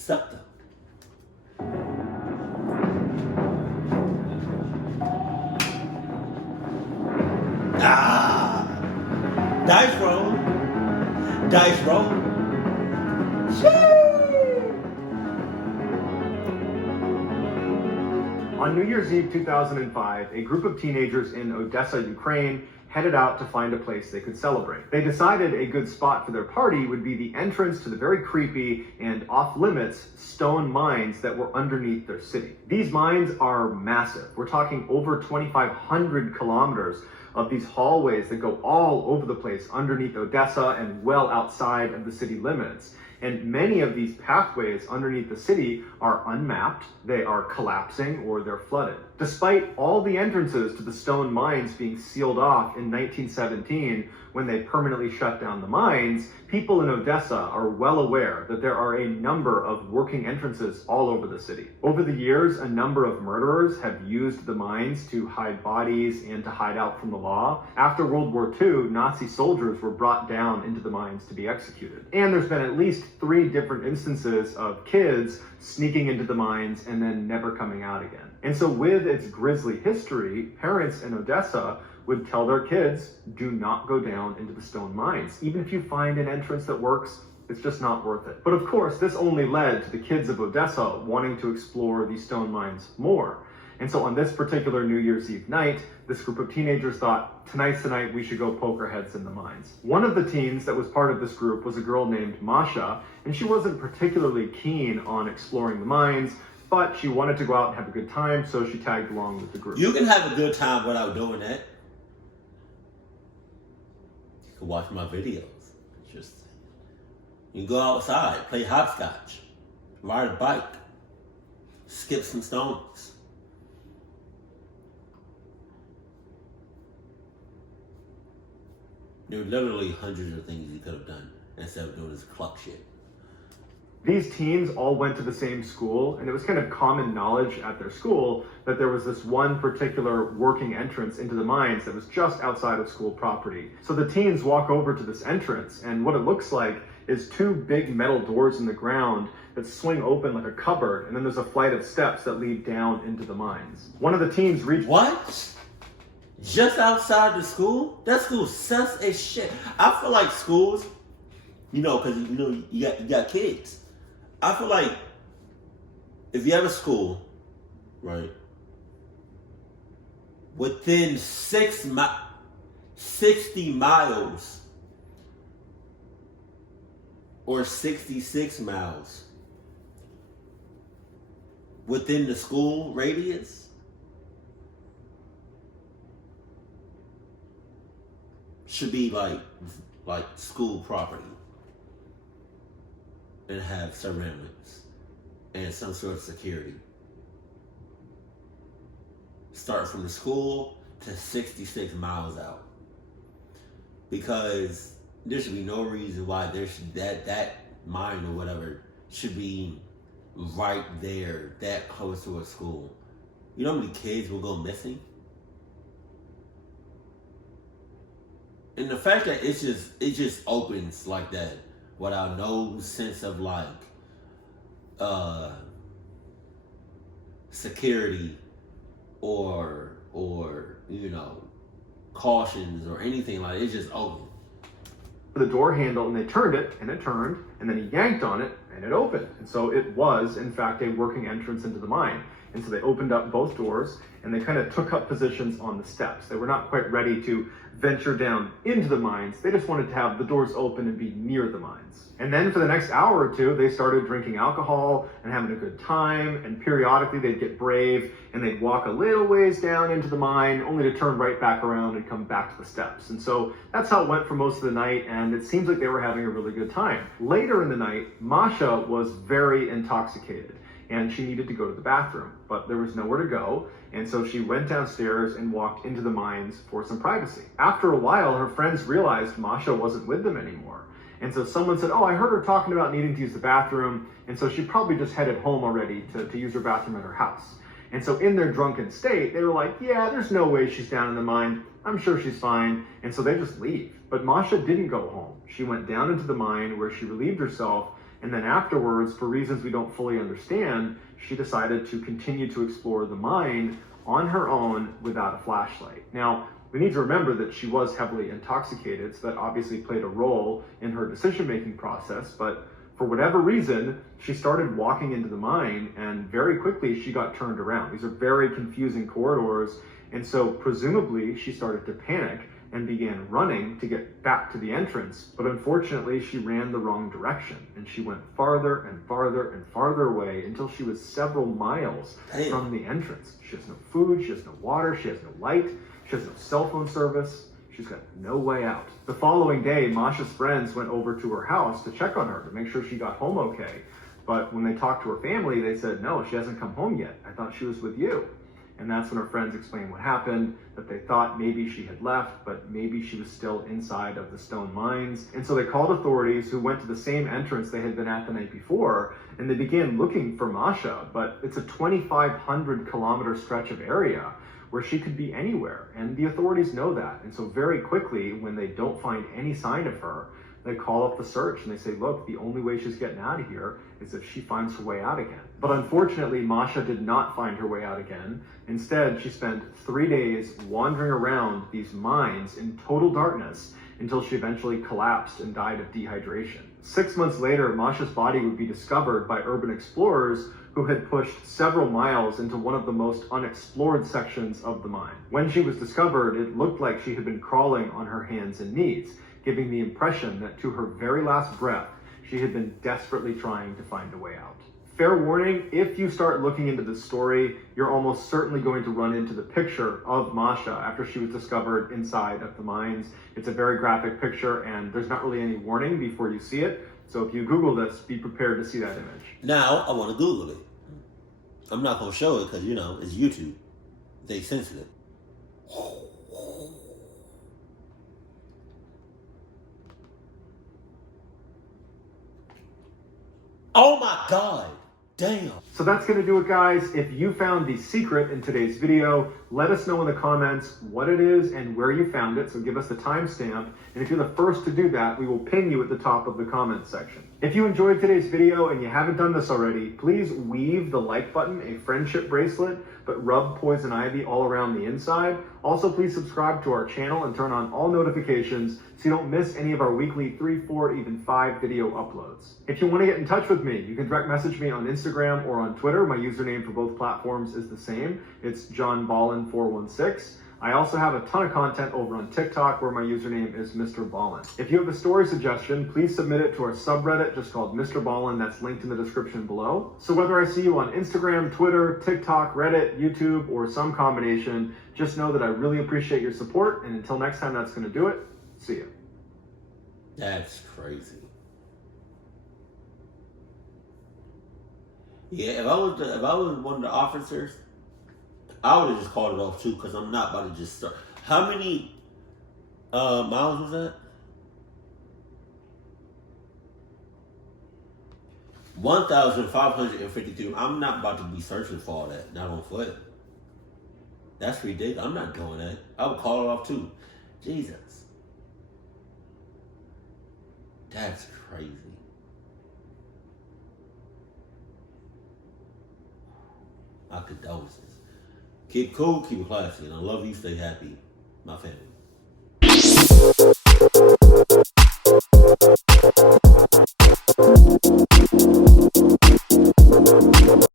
Scepter. Ah! Dice roll. Dice roll. On New Year's Eve 2005, a group of teenagers in Odessa, Ukraine, headed out to find a place they could celebrate. They decided a good spot for their party would be the entrance to the very creepy and off-limits stone mines that were underneath their city. These mines are massive. We're talking over 2,500 kilometers of these hallways that go all over the place underneath Odessa and well outside of the city limits. And many of these pathways underneath the city are unmapped, they are collapsing, or they're flooded. Despite all the entrances to the stone mines being sealed off in 1917, when they permanently shut down the mines, people in Odessa are well aware that there are a number of working entrances all over the city. Over the years, a number of murderers have used the mines to hide bodies and to hide out from the law. After World War II, Nazi soldiers were brought down into the mines to be executed. And there's been at least 3 different instances of kids sneaking into the mines and then never coming out again. And so with its grisly history, parents in Odessa would tell their kids, do not go down into the stone mines. Even if you find an entrance that works, it's just not worth it. But of course, this only led to the kids of Odessa wanting to explore these stone mines more. And so on this particular New Year's Eve night, this group of teenagers thought, tonight's the night we should go poke our heads in the mines. One of the teens that was part of this group was a girl named Masha, and she wasn't particularly keen on exploring the mines, but she wanted to go out and have a good time, so she tagged along with the group. You can have a good time without doing that. You can watch my videos. Just you can go outside, play hopscotch, ride a bike, skip some stones. There were literally hundreds of things you could have done instead of doing this cluck shit. These teens all went to the same school, and it was kind of common knowledge at their school that there was this one particular working entrance into the mines that was just outside of school property. So the teens walk over to this entrance, and what it looks like is 2 big metal doors in the ground that swing open like a cupboard, and then there's a flight of steps that lead down into the mines. One of the teens reached... What? Just outside the school? That school's sus as shit. I feel like schools, because you got kids. I feel like if you have a school, right, within 60 miles or 66 miles within the school radius, should be like school property and have surveillance and some sort of security. Start from the school to 66 miles out, because there should be no reason why there should that mine or whatever should be right there, that close to a school. You know how many kids will go missing? And the fact that it just opens like that without no sense of security or cautions or anything like that. It's just open. The door handle, and they turned it, and it turned, and then he yanked on it, and it opened. And so it was, in fact, a working entrance into the mine. And so they opened up both doors, and they kind of took up positions on the steps. They were not quite ready to venture down into the mines. They just wanted to have the doors open and be near the mines. And then for the next hour or two, they started drinking alcohol and having a good time, and periodically they'd get brave and they'd walk a little ways down into the mine only to turn right back around and come back to the steps. And so that's how it went for most of the night, and it seems like they were having a really good time. Later in the night, Masha was very intoxicated, and she needed to go to the bathroom, but there was nowhere to go, and so she went downstairs and walked into the mines for some privacy. After a while, her friends realized Masha wasn't with them anymore, and so someone said, oh, I heard her talking about needing to use the bathroom, and so she probably just headed home already to use her bathroom at her house. And so in their drunken state, they were like, yeah, there's no way she's down in the mine. I'm sure she's fine. And so they just leave. But Masha didn't go home. She went down into the mine where she relieved herself And then afterwards, for reasons we don't fully understand, she decided to continue to explore the mine on her own without a flashlight. Now, we need to remember that she was heavily intoxicated, so that obviously played a role in her decision-making process, but for whatever reason, she started walking into the mine, and very quickly she got turned around. These are very confusing corridors, and so presumably she started to panic and began running to get back to the entrance. But unfortunately, she ran the wrong direction, and she went farther and farther and farther away until she was several miles from the entrance. She has no food, she has no water, she has no light, she has no cell phone service. She's got no way out. The following day, Masha's friends went over to her house to check on her to make sure she got home okay. But when they talked to her family, they said, no, she hasn't come home yet. I thought she was with you. And that's when her friends explained what happened, that they thought maybe she had left, but maybe she was still inside of the stone mines. And so they called authorities, who went to the same entrance they had been at the night before, and they began looking for Masha, but it's a 2,500 kilometer stretch of area where she could be anywhere, and the authorities know that. And so very quickly, when they don't find any sign of her, they call up the search and they say, look, the only way she's getting out of here is if she finds her way out again. But unfortunately, Masha did not find her way out again. Instead, she spent 3 days wandering around these mines in total darkness until she eventually collapsed and died of dehydration. 6 months later, Masha's body would be discovered by urban explorers who had pushed several miles into one of the most unexplored sections of the mine. When she was discovered, it looked like she had been crawling on her hands and knees, giving the impression that to her very last breath, she had been desperately trying to find a way out. Fair warning, if you start looking into this story, you're almost certainly going to run into the picture of Masha after she was discovered inside of the mines. It's a very graphic picture, and there's not really any warning before you see it. So if you Google this, be prepared to see that image. Now, I want to Google it. I'm not going to show it because, you know, it's YouTube. They sensitive. Oh my God. Damn. So that's going to do it, guys. If you found the secret in today's video, let us know in the comments what it is and where you found it. So give us the timestamp. And if you're the first to do that, we will ping you at the top of the comments section. If you enjoyed today's video and you haven't done this already, please weave the like button, a friendship bracelet, but rub poison ivy all around the inside. Also, please subscribe to our channel and turn on all notifications so you don't miss any of our weekly 3, 4, even 5 video uploads. If you want to get in touch with me, you can direct message me on Instagram or on Twitter. My username for both platforms is the same. It's JohnBallen416. I also have a ton of content over on TikTok where my username is MrBallen. If you have a story suggestion, please submit it to our subreddit just called MrBallen. That's linked in the description below. So whether I see you on Instagram, Twitter, TikTok, Reddit, YouTube, or some combination, just know that I really appreciate your support. And until next time, that's going to do it. See ya. That's crazy. Yeah, if I was one of the officers, I would have just called it off too, because I'm not about to just start. How many miles was that? 1,552. I'm not about to be searching for all that, not on foot. That's ridiculous. I'm not doing that. I would call it off too. Jesus. That's crazy. My condolences. Keep cool, keep it classy, and I love you. Stay happy, my family.